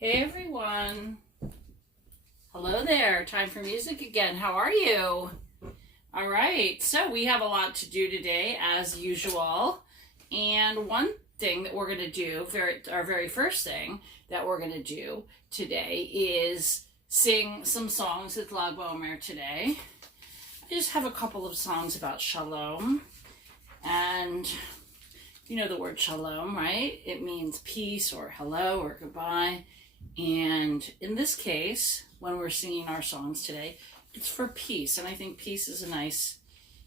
Hey everyone. Hello there. Time for music again. How are you? All right. So we have a lot to do today as usual. And one thing that we're going to do, our very first thing that we're going to do today is sing some songs with Lag BaOmer today. I just have a couple of songs about shalom. And you know the word shalom, right? It means peace or hello or goodbye. And in this case, when we're singing our songs today, it's for peace. And I think peace is a nice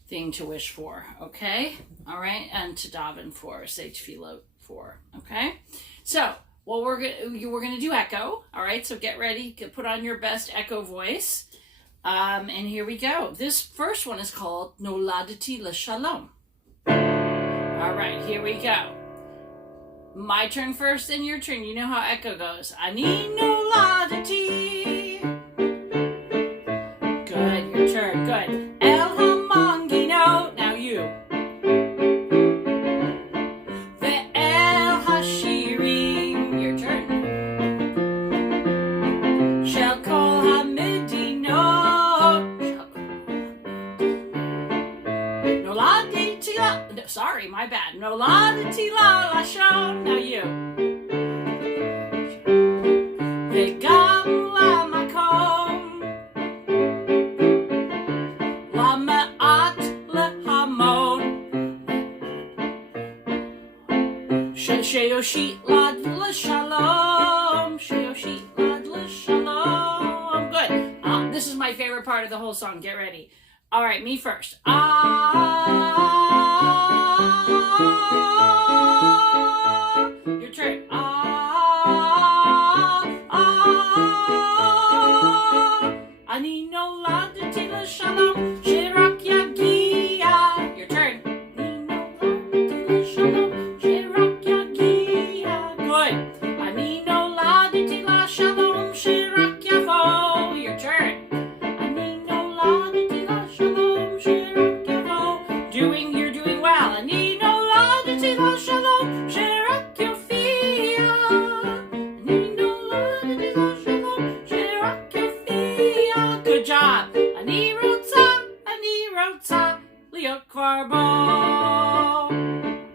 thing to wish for, okay? All right? And to daven for, say tefillah for, okay? So, well, we're gonna do echo, all right? So get ready, put on your best echo voice. And here we go. This first one is called Noladati LaShalom. All right, here we go. My turn first, then your turn. You know how echo goes. Ani noladati. Good, your turn. Good. El hamangino. Now you. Ve'el hashirim. Your turn. Shel kol hamedinot. Noladati la. Sorry, my bad. Noladati la lashon. Now you. Vegam la makom. La ma'at lehamon. Sheyoshi lad l'shalom. Sheyoshi lad l'shalom. Good. This is my favorite part of the whole song. Get ready. All right, me first. Your turn. Ani noladati l'shalom, shirak yagia. Your turn. Ani noladati l'shalom, shirak yagia. Good. Ani noladati l'shalom, shirak yavo. Your turn. Ani noladati l'shalom, shirak yavo. You're doing well. Ani noladati l'shalom, shirak yofia. Ani noladati l'shalom, shirak yofia. Good job. Ani rotza liot kvarbo.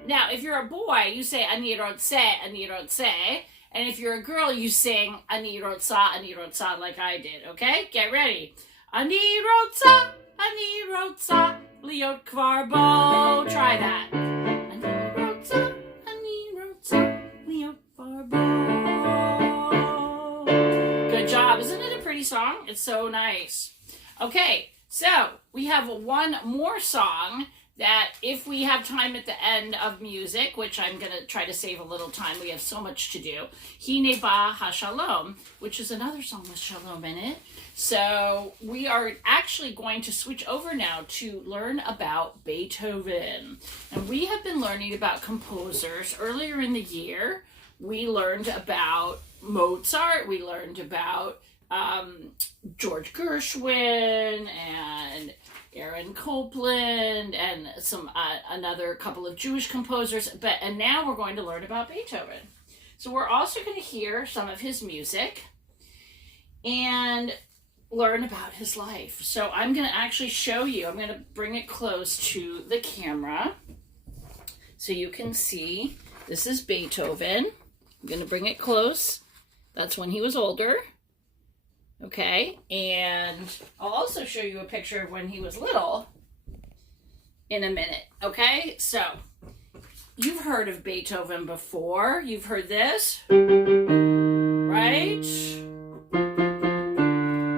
Now, if you're a boy, you say ani rotze. And if you're a girl, you sing ani rotza like I did, okay? Get ready. Ani rotza liot kvarbo. Try that. Ani rotza liot kvarbo. Good job. Isn't it a pretty song? It's so nice. Okay, so we have one more song that if we have time at the end of music, which I'm going to try to save a little time, we have so much to do, Hine Ba HaShalom, which is another song with shalom in it. So we are actually going to switch over now to learn about Beethoven. And we have been learning about composers. Earlier in the year, we learned about Mozart, we learned about George Gershwin and Aaron Copland and some another couple of Jewish composers, and now we're going to learn about Beethoven. So we're also going to hear some of his music and learn about his life. So I'm going to actually show you. I'm going to bring it close to the camera so you can see. This is Beethoven. I'm going to bring it close. That's when he was older. Okay, and I'll also show you a picture of when he was little in a minute, okay? So, you've heard of Beethoven before. You've heard this, right?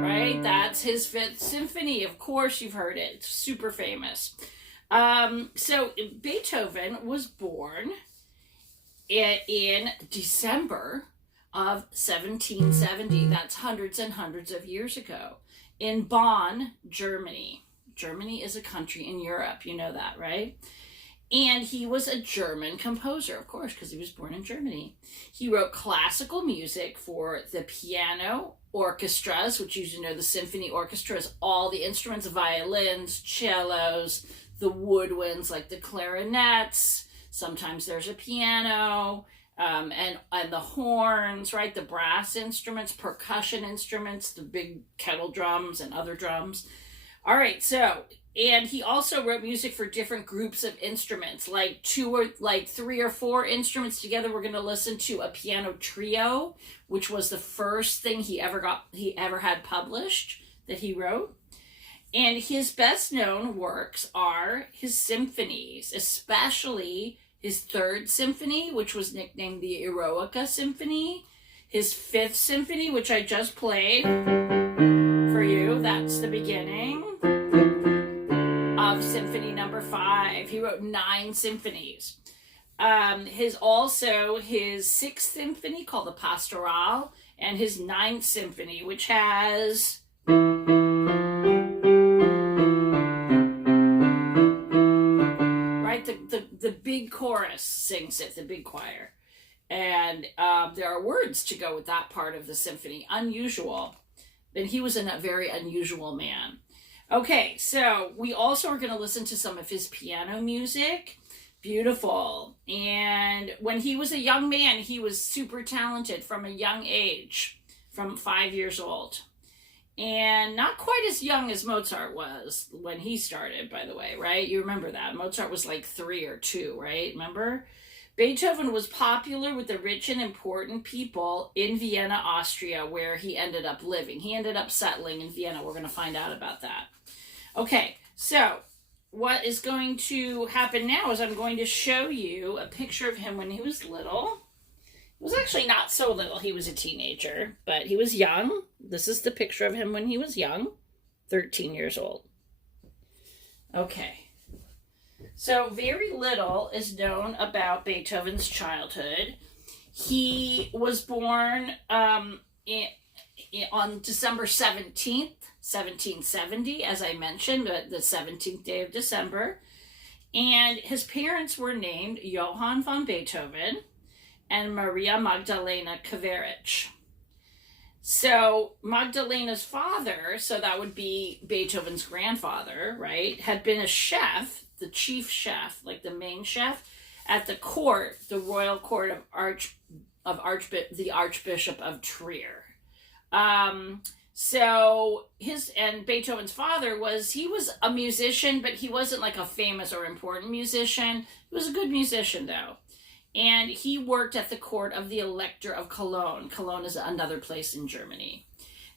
Right, that's his Fifth Symphony. Of course you've heard it. It's super famous. So, Beethoven was born in December of 1770. That's hundreds and hundreds of years ago, in Bonn, Germany. Germany is a country in Europe, you know that, right? And he was a German composer, of course, because he was born in Germany. He wrote classical music for the piano orchestras, which you know the symphony orchestra is all the instruments, violins, cellos, the woodwinds like the clarinets. Sometimes there's a piano. and the horns, right? The brass instruments, percussion instruments, the big kettle drums and other drums. All right, so and he also wrote music for different groups of instruments, like three or four instruments together. We're going to listen to a piano trio, which was the first thing he ever had published that he wrote. And his best known works are his symphonies, especially his third symphony, which was nicknamed the Eroica Symphony, his fifth symphony, which I just played for you. That's the beginning of Symphony Number 5. He wrote 9 symphonies. His sixth symphony called the Pastoral, and his ninth symphony, which has the big chorus sings it, the big choir. And there are words to go with that part of the symphony. Unusual. And he was a very unusual man. Okay, so we also are going to listen to some of his piano music. Beautiful. And when he was a young man, he was super talented from a young age, from 5 years old. And not quite as young as Mozart was when he started, by the way, right? You remember that. Mozart was like 3 or 2, right? Remember? Beethoven was popular with the rich and important people in Vienna, Austria, where he ended up living. He ended up settling in Vienna. We're going to find out about that. Okay, so what is going to happen now is I'm going to show you a picture of him when he was little. He was actually not so little. He was a teenager, but he was young. This is the picture of him when he was young, 13 years old. Okay. So very little is known about Beethoven's childhood. He was born on December 17th, 1770, as I mentioned, the 17th day of December. And his parents were named Johann von Beethoven and Maria Magdalena Kvaerich. So Magdalena's father, so that would be Beethoven's grandfather, right, had been a chef, the chief chef, like the main chef, at the court, the royal court of the Archbishop of Trier. So Beethoven's father was a musician, but he wasn't like a famous or important musician. He was a good musician though. And he worked at the court of the Elector of Cologne. Cologne is another place in Germany.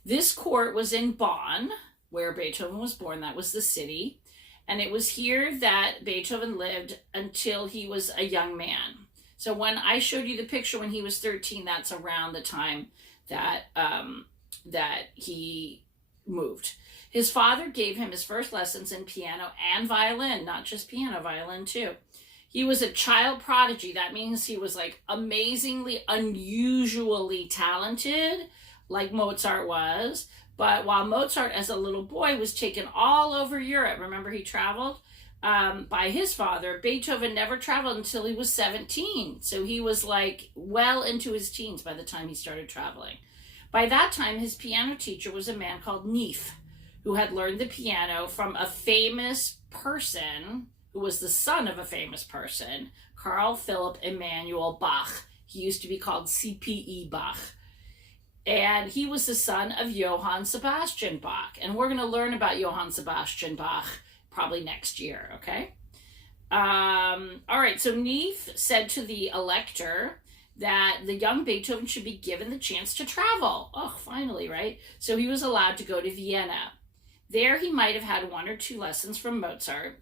This court was in Bonn, where Beethoven was born. That was the city. And it was here that Beethoven lived until he was a young man. So when I showed you the picture when he was 13, that's around the time that he moved. His father gave him his first lessons in piano and violin, not just piano, violin too. He was a child prodigy. That means he was like amazingly, unusually talented, like Mozart was. But while Mozart as a little boy was taken all over Europe, remember he traveled by his father, Beethoven never traveled until he was 17. So he was like well into his teens by the time he started traveling. By that time, his piano teacher was a man called Neef, who had learned the piano from a famous person who was the son of a famous person, Carl Philipp Emanuel Bach. He used to be called C.P.E. Bach. And he was the son of Johann Sebastian Bach. And we're going to learn about Johann Sebastian Bach probably next year, okay? All right, so Neef said to the elector that the young Beethoven should be given the chance to travel. Oh, finally, right? So he was allowed to go to Vienna. There he might have had 1 or 2 lessons from Mozart.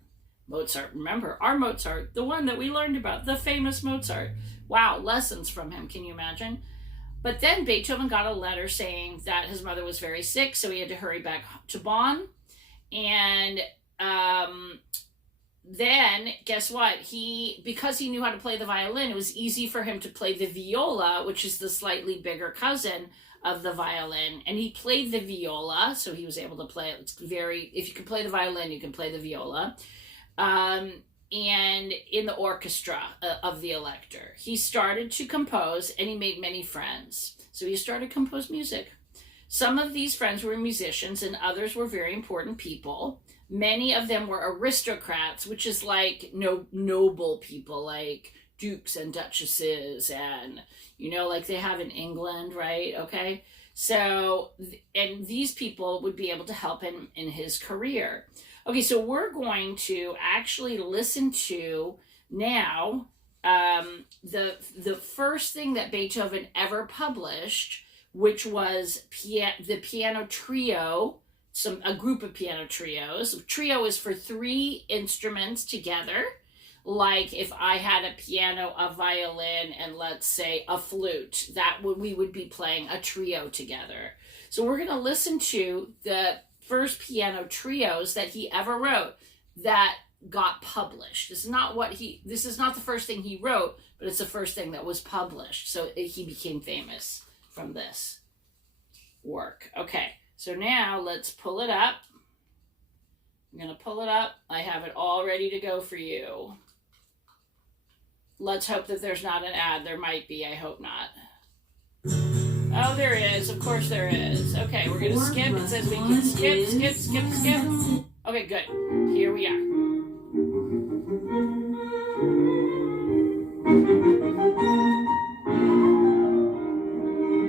Mozart, remember, our Mozart, the one that we learned about, the famous Mozart. Wow, lessons from him, can you imagine? But then Beethoven got a letter saying that his mother was very sick, so he had to hurry back to Bonn. And then, guess what? Because he knew how to play the violin, it was easy for him to play the viola, which is the slightly bigger cousin of the violin. And he played the viola, so he was able to play it. If you can play the violin, you can play the viola. And in the orchestra of the Elector. He started to compose and he made many friends. So he started to compose music. Some of these friends were musicians and others were very important people. Many of them were aristocrats, which is like noble people, like dukes and duchesses and, like they have in England, right? Okay. So, and these people would be able to help him in his career. Okay, so we're going to actually listen to now the first thing that Beethoven ever published, which was the piano trio, a group of piano trios. Trio is for 3 instruments together. Like if I had a piano, a violin, and let's say a flute, we would be playing a trio together. So we're going to listen to the first piano trios that he ever wrote that got published. This is not the first thing he wrote, but it's the first thing that was published. So he became famous from this work. Okay, so now let's pull it up. I'm going to pull it up. I have it all ready to go for you. Let's hope that there's not an ad. There might be. I hope not. Oh, there is. Of course there is. Okay, we're going to skip. It says we can skip. Okay, good. Here we are.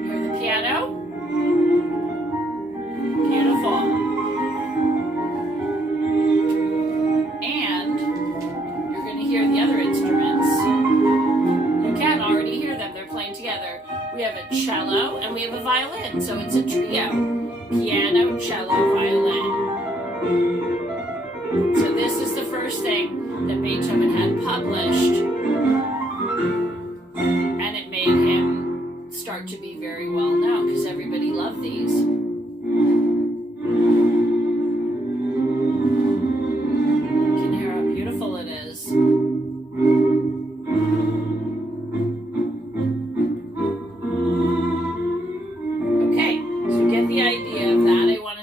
Hear the piano? Piano fall. And you're going to hear the other instruments. You can already hear them. They're playing together. We have a cello and we have a violin. So it's a trio. Piano, cello, violin. So this is the first thing that Beethoven had published. And it made him start to be very well known because everybody loved these. You can hear how beautiful it is.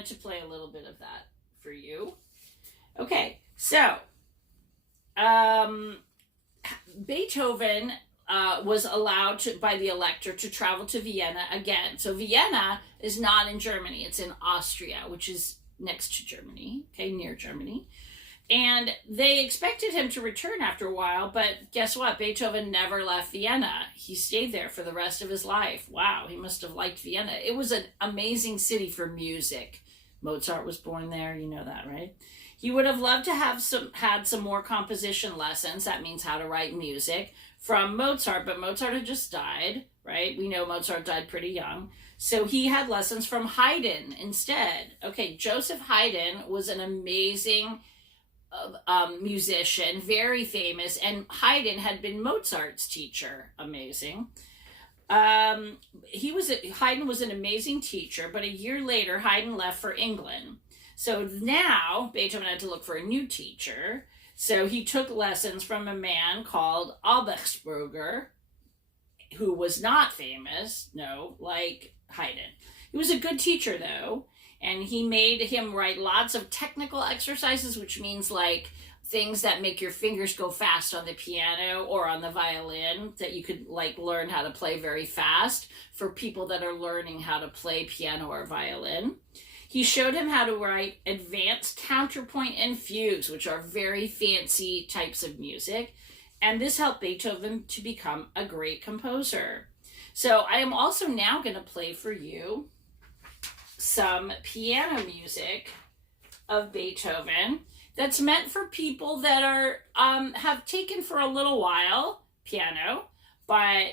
To play a little bit of that for you. Okay, so Beethoven was allowed by the elector to travel to Vienna again. So Vienna is not in Germany, it's in Austria, which is next to Germany, okay, near Germany. And they expected him to return after a while, but guess what? Beethoven never left Vienna. He stayed there for the rest of his life. Wow, he must have liked Vienna. It was an amazing city for music. Mozart was born there, you know that, right? He would have loved to have had some more composition lessons. That means how to write music from Mozart, but Mozart had just died, right? We know Mozart died pretty young. So he had lessons from Haydn instead. Okay, Joseph Haydn was an amazing musician, very famous, and Haydn had been Mozart's teacher. Amazing. Haydn was an amazing teacher, but a year later, Haydn left for England. So now Beethoven had to look for a new teacher. So he took lessons from a man called Albrechtsberger, who was not famous, like Haydn. He was a good teacher, though, and he made him write lots of technical exercises, which means like things that make your fingers go fast on the piano or on the violin that you could like learn how to play very fast for people that are learning how to play piano or violin. He showed him how to write advanced counterpoint and fugues, which are very fancy types of music. And this helped Beethoven to become a great composer. So I am also now going to play for you some piano music of Beethoven that's meant for people that are have taken for a little while piano, but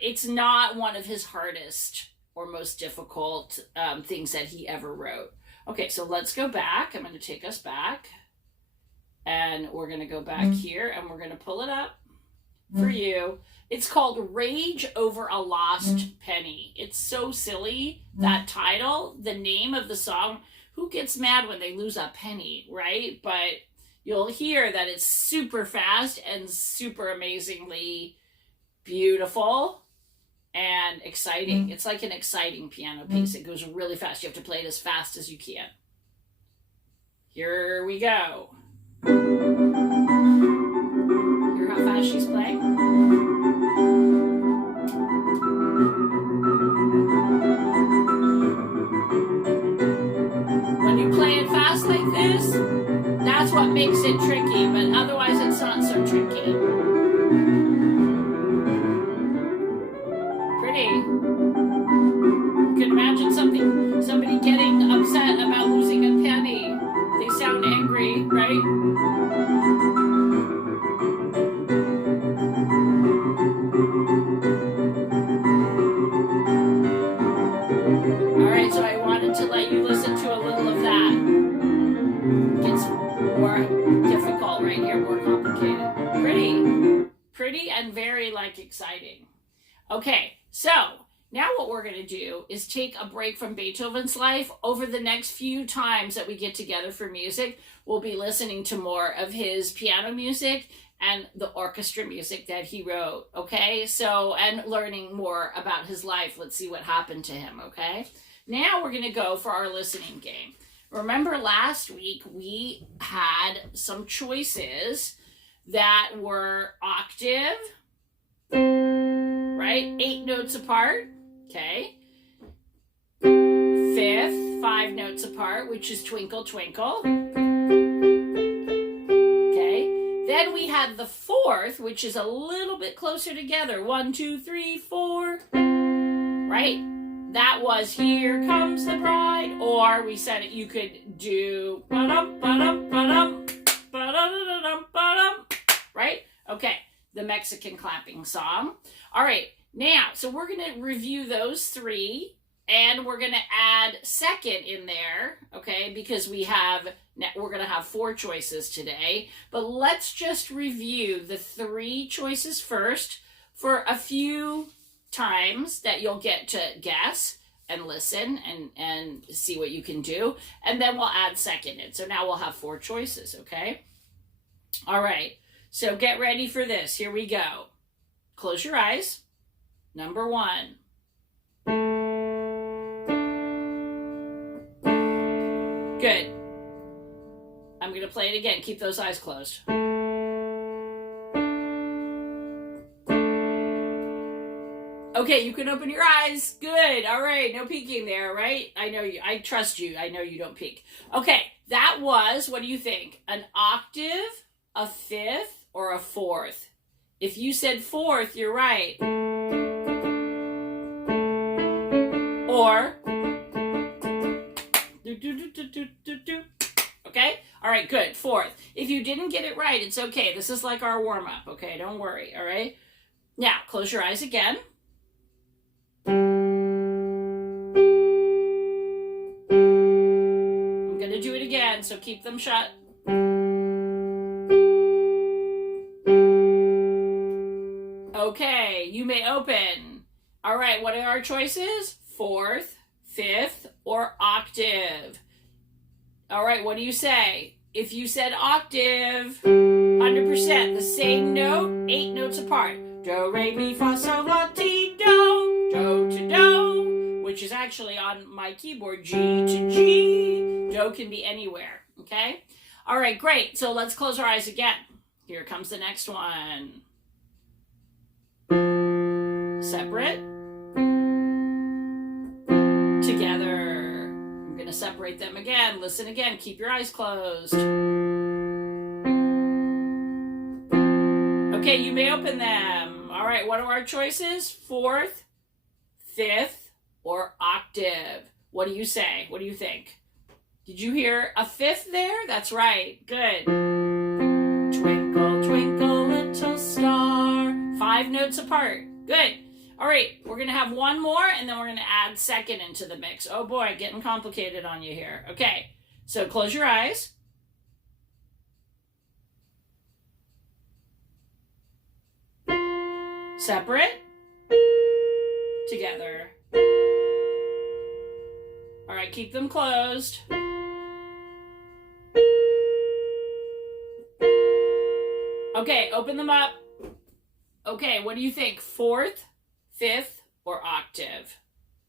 it's not one of his hardest or most difficult things that he ever wrote. Okay, so let's go back. I'm going to take us back, and we're going to go back here, and we're going to pull it up for you. It's called Rage Over a Lost Penny. It's so silly, that title, the name of the song. Who gets mad when they lose a penny, right? But you'll hear that it's super fast and super amazingly beautiful and exciting. It's like an exciting piano piece. It goes really fast. You have to play it as fast as you can. Here we go. Hear how fast she's playing? When you play it fast like this, that's what makes it tricky, but otherwise it's not so tricky. like exciting. Okay, so now what we're going to do is take a break from Beethoven's life. Over the next few times that we get together for music, we'll be listening to more of his piano music and the orchestra music that he wrote, okay? So, and learning more about his life. Let's see what happened to him, okay? Now we're going to go for our listening game. Remember last week we had some choices that were octave, right? 8 notes apart, okay? Fifth, 5 notes apart, which is Twinkle Twinkle. Okay. Then we had the fourth, which is a little bit closer together. 1, 2, 3, 4. Right? That was Here Comes the Bride. Or we said you could do ba-dum, ba-dum, ba-dum, ba-dum, ba-dum. Right? Okay. The Mexican clapping song. All right. Now, so we're going to review those 3. And we're going to add second in there, okay, because we're going to have 4 choices today. But let's just review the 3 choices first for a few times that you'll get to guess and listen and see what you can do. And then we'll add second in. So now we'll have 4 choices, okay? All right, so get ready for this. Here we go. Close your eyes. Number 1. Good. I'm going to play it again. Keep those eyes closed. Okay, you can open your eyes. Good. All right. No peeking there, right? I know you. I trust you. I know you don't peek. Okay. That was, what do you think? An octave, a fifth, or a fourth? If you said fourth, you're right. Or... Okay? All right, good. Fourth. If you didn't get it right, it's okay. This is like our warm-up, okay? Don't worry, all right? Now, close your eyes again. I'm going to do it again, so keep them shut. Okay, you may open. All right, what are our choices? Fourth, fifth, or octave? All right, what do you say? If you said octave, 100%, the same note, 8 notes apart. Do, re, mi, fa, sol, la, ti, do, do to do, which is actually on my keyboard, G to G. Do can be anywhere, okay? All right, great. So let's close our eyes again. Here comes the next one. Separate. Together. I'm going to separate them again. Listen again. Keep your eyes closed. Okay, you may open them. All right, what are our choices? Fourth, fifth, or octave? What do you say? What do you think? Did you hear a fifth there? That's right. Good. Twinkle, twinkle, little star. 5 notes apart. Good. All right, we're going to have one more, and then we're going to add second into the mix. Oh, boy, getting complicated on you here. Okay, so close your eyes. Separate. Together. All right, keep them closed. Okay, open them up. Okay, what do you think? Fourth, fifth, or octave?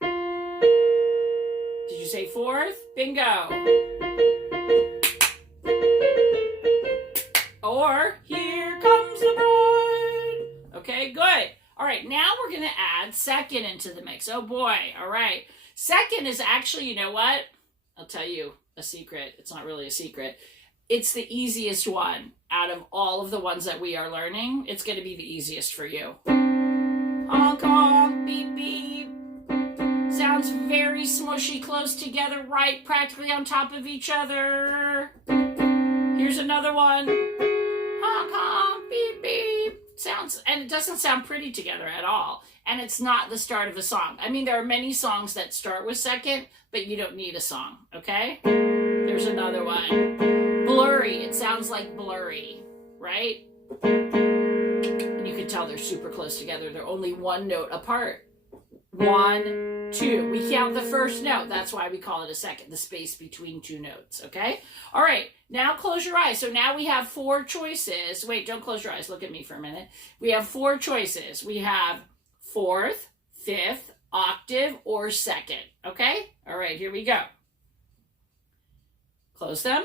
Did you say fourth? Bingo. Or Here Comes the Bride. Okay, good. All right, now we're going to add second into the mix. Oh, boy. All right. Second is actually, you know what? I'll tell you a secret. It's not really a secret. It's the easiest one out of all of the ones that we are learning. It's going to be the easiest for you. Honk, honk, beep, beep. Sounds very smushy, close together, right? Practically on top of each other. Here's another one. Honk, honk, beep, beep. Sounds, and it doesn't sound pretty together at all. And it's not the start of a song. I mean, there are many songs that start with second, but you don't need a song, okay? There's another one. Blurry. It sounds like blurry, right? And you can tell they're super close together. They're only one note apart. 1, 2. We count the first note. That's why we call it a second, the space between two notes, okay? All right, now close your eyes. So now we have 4 choices. Wait, don't close your eyes. Look at me for a minute. We have 4 choices. We have 4th, 5th, octave, or second, okay? All right, here we go. Close them.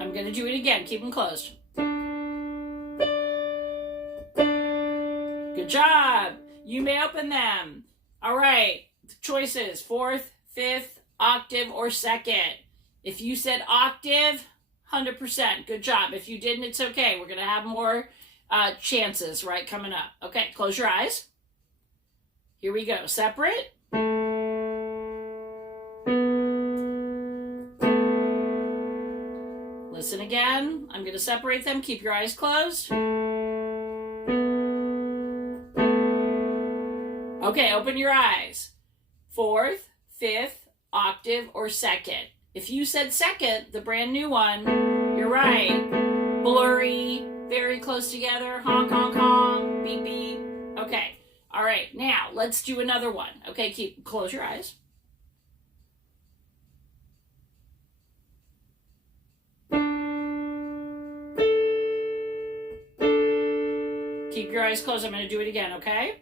I'm going to do it again. Keep them closed. Good job. You may open them. All right. Choices: 4th, 5th, octave, or second. If you said octave, 100%. Good job. If you didn't, it's okay. We're going to have more chances, right, coming up. Okay, close your eyes. Here we go. Separate. Listen again. I'm going to separate them. Keep your eyes closed. Okay, open your eyes. 4th, 5th, octave, or second. If you said second, the brand new one, you're right. Blurry, very close together, honk, honk, honk, beep, beep. Okay, all right, now let's do another one. Okay, close your eyes. Keep your eyes closed. I'm going to do it again, okay?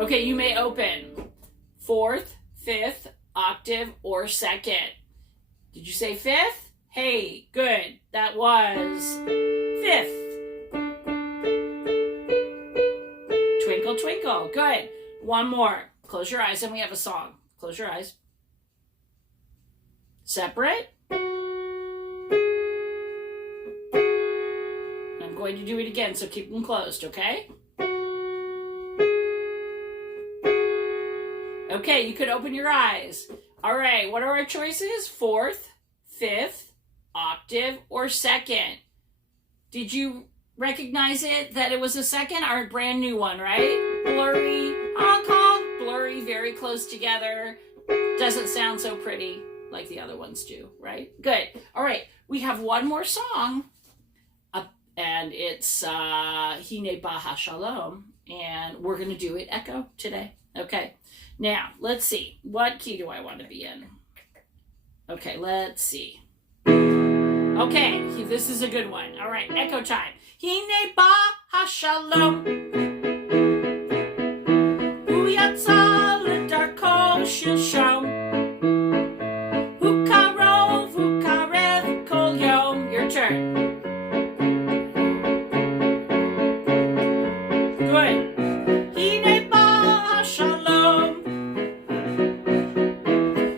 Okay, you may open. 4th, 5th, octave, or second. Did you say 5th? Hey, good. That was 5th. Twinkle, twinkle. Good. One more. Close your eyes and we have a song. Close your eyes. Separate. I'm going to do it again, so keep them closed, okay? Okay, you could open your eyes. All right, what are our choices? 4th, 5th, octave, or second. Did you recognize it, that it was a second? Our brand new one, right? Blurry, honk, honk, blurry, very close together. Doesn't sound so pretty like the other ones do, right? Good. All right, we have one more song, and it's Hine Baha Shalom, and we're going to do it echo today, okay? Now, let's see. What key do I want to be in? Okay, let's see. Okay, this is a good one. All right, echo time. Hine Baha Shalom. Uyatza l'darko shilshom. Ukarov, ukarev kol yom. Your turn. Good. Hine Baha Shalom.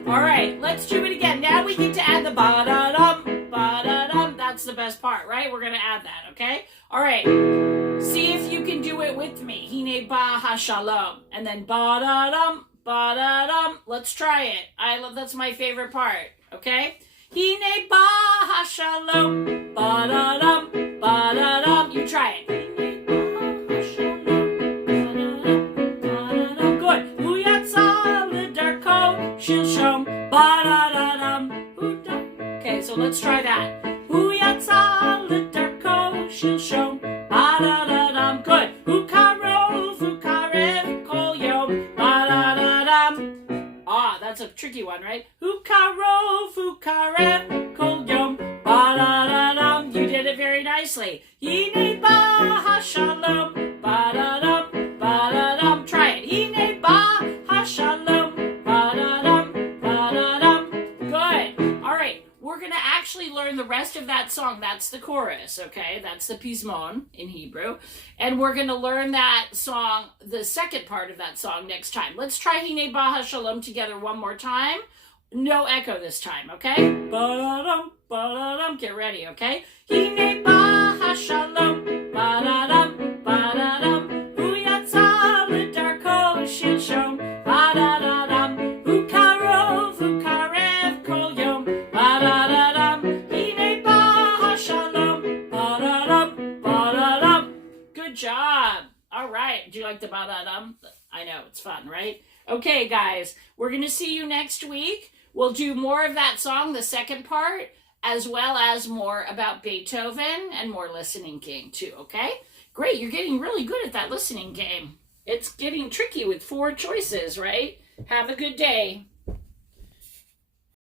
All right, let's do it again. Now we get to add the ba-da-dum, ba-da-dum. That's the best part, right? We're going to add that, okay? All right. See if you can do it with me. Hine Baha Shalom. And then ba-da-dum, ba-da-dum. Let's try it. That's my favorite part, okay? Hine Baha Shalom, ba-da-dum, ba-da-dum. You try it. Hine Baha Shalom, ba-da-dum, ba-da-dum. Good. Uyatza l'darko shilshom, ba-da-da-dum. Okay, so let's try that. Uyatza l'darko shilshom, ba-da-da-dum. Good. Ukarov, ukarev kol yom, ba-da-da-dum. Ah, that's a tricky one, right? Ukarov, ukarev kol yom, ba-da-da-dum. You did it very nicely. Hine Baha Shalom, ba-da-dum, ba-da-dum. Try it. Hine Baha Shalom, ba-da-dum, ba-da-dum. Good. All right, we're going to actually learn the rest of that song. That's the chorus, okay? That's the pizmon in Hebrew. And we're going to learn that song, the second part of that song, next time. Let's try Hine Baha Shalom together one more time. No echo this time, okay? Ba-da-dum, ba-da-dum. Get ready, okay? Hine Baha Shalom, ba-da-dum, ba-da-dum. Uyatza l'darko shilshom, ba-da-da-dum. Ukarov, ukarev kol yom, ba-da-da-dum. Hine Baha Shalom, ba-da-dum, ba-da-dum. Good job. All right. Do you like the ba-da-dum? I know, it's fun, right? Okay, guys, we're going to see you next week. We'll do more of that song, the second part, as well as more about Beethoven and more listening game too, okay? Great, you're getting really good at that listening game. It's getting tricky with 4 choices, right? Have a good day.